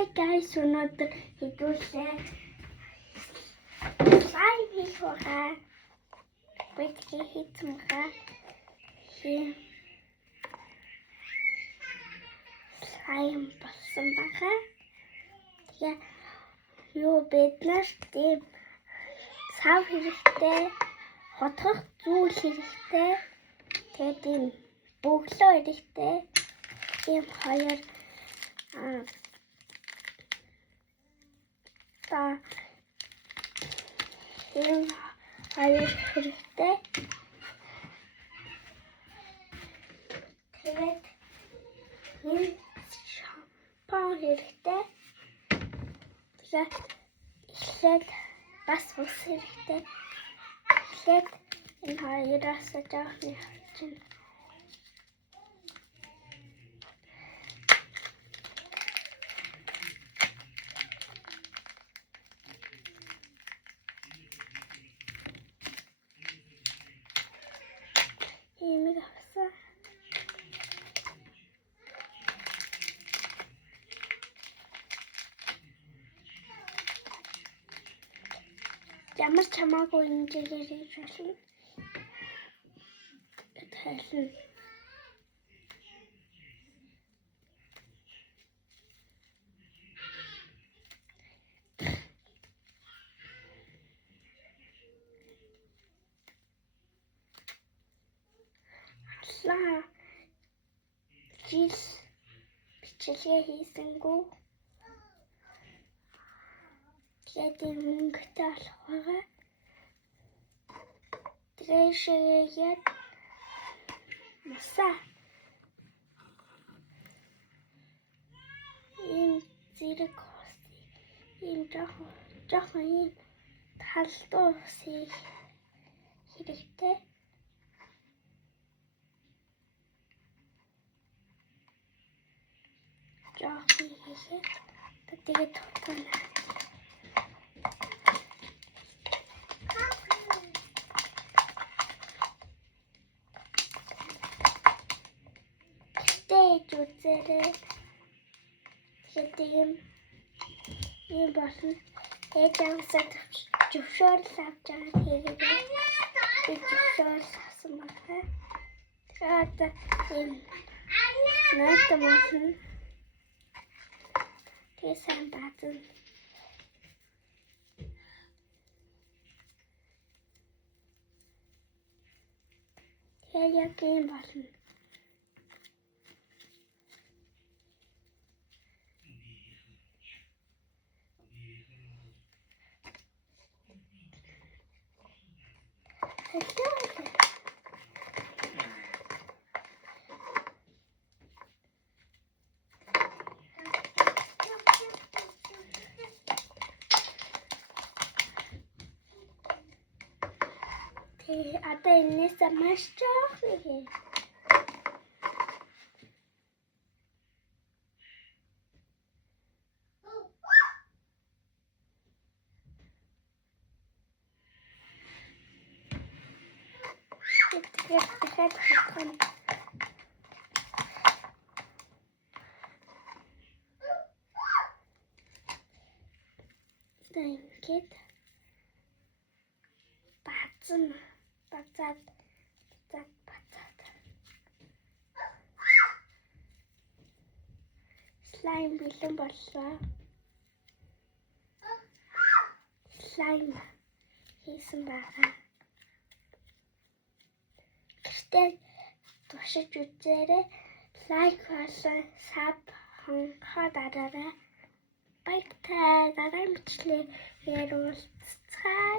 Guys, өнөөдөр хэдүүлээ слайм хийх байгаа. Битгий хийсэн байгаа. Слайм болсон байгаа. Тэгээ юу биднээс тийм сав хэрэгтэй, хотгох зүйл хэрэгтэй. Тэгээ тийм бөглөө хэрэгтэй. Ийм хоёр ийм хоёр хэрэгтэй. Тэгээд ийм шампунь хэрэгтэй. Тэгээд эхлээд бас ус хэрэгтэй. Эхлээд энэ хоёроос жоохон явчихна. Ийм авсан. Ямар ч хамаагүй хэмжээгээр хийж болно. Тайлна. Жил бичлэгээ хийсэнгүү. Тэгээд мөнгөтэй болох байгаа. Трэшээгээд масаа. Ийм зэрэг ийм жоохон ийм талдуу хэрэгтэй. Жоохон хийгээд тэгээд тутана. Тэгтээ үзээрэй. Тэгээд ийм болно. Тэгээд ямсаа зөвшөөрөл авч байгаа хийгээд би зөвшөөрөл авсан байна. Тэгээд ийм наата болно. Тэгээд сайн баазна. Тэгээд яг ийм болно. Одоо энэс маш жоохон дахиад хатгана. Тэгээд баазна. Бацаад. Слайм бэлэн боллоо. Слайм хийсэн байгаа. Гэтэл туршиж үзээрэй. Лайк болон саб хонхоо дараарай. Баяртай. Дараагийн бичлэгээр уулзцай.